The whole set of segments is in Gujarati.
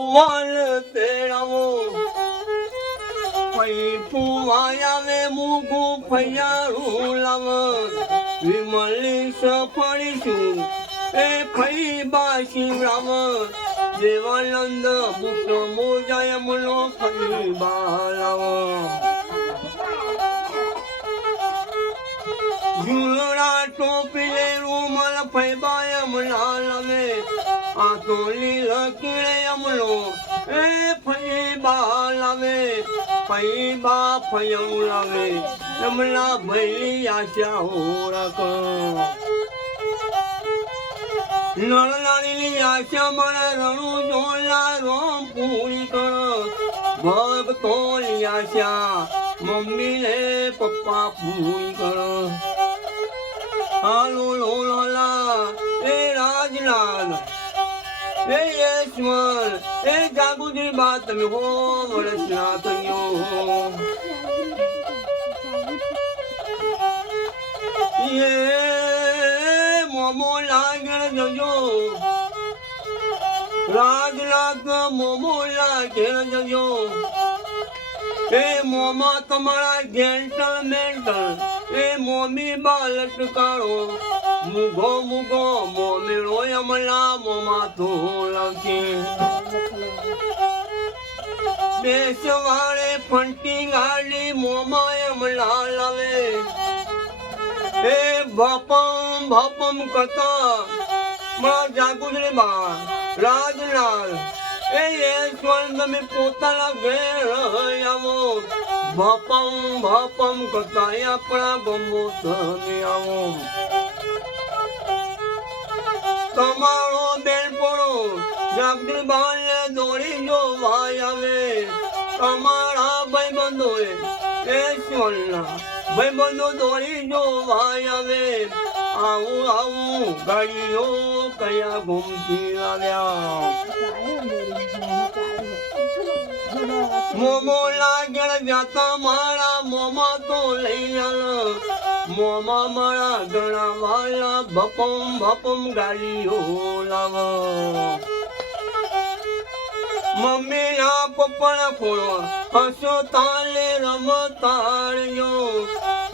વાલ તેરાવો પઈ ફુવાયા વે મુગું ફૈયારું લાવ વિમલી સફળીશું એ ફઈ બાશી રામ દેવાનંદ બુટ મોજાય મનો ફઈ બાલાવ ઝુલડા ટોપી રૂમલ ફઈ બાય મના લવે આ તો લીલ કીળે અમલો એ ફઈ બા લાવે ફઈ બા ફયું લાવે અમલા ભૈલી આશા હોરક નળનાળીની આશા મારા રણુ જોલા રોમ પૂરી કર ભગતોની આશા મમ્મી ને પપ્પા પૂરી કર હાલો લોલા એ રાજલાલ એ યશવર એ જાગુજી બાત તમે હો વરસના થયો ये मोमो लागण जजो राज लाग मोमो लागण जजो ए मोमा तुम्हारा जेंटल मेंटल ए मोमी बालट काढ़ो मुगो मुगो मोमेड़ो यमला मोमा तो लगे बेसवाड़े फंटी गाड़ी मोमा यमला लवे ए भपम भपम करता मां जागुजरे बा રાજલાલ એ સ્વર્ણ તમે પોતાના ઘેર આવો ભપમ ભપમ કરતા આપણા ગમો તમે આવો તમારો બેન પડો જાગતી બાને દોડી જોવા આવે તમારા ભાઈબંધોએ એ સ્વર્ણ ભાઈબંધો દોડી જોવા આવે આવું આવું ગાડીઓ કયા ઘૂમતી આવ્યા મોમો લાગણ જાતા મારા મોમા તો લઈ આલ મોમા મારા ઘણા વાલા ભપમ ભપમ ગાડીઓ લાવ મમ્મી ના પપ્પા ખોળો હસો તાલે રમતાળ્યો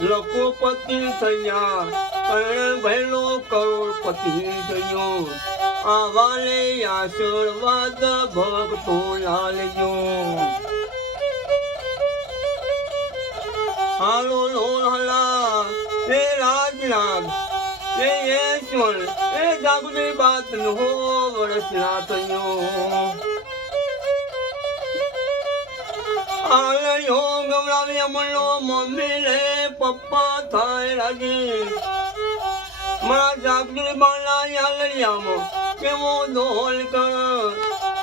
લખોપતિ થયા કર્ણ ભૈલો કરોડપતિ થયો આવાલે આશીર્વાદ ભક્તો લાલજો હાલો લોલા એ રાજલાગ એ યશવર એ જાગુજી બાત હો વરસના થયો આલયો ગવરાવી અમલો મમ્મી ને પપ્પા થાય લાગે મારા જાગુજી બાલા યાલડિયામાં કેવો દોલ કર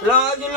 રાજલા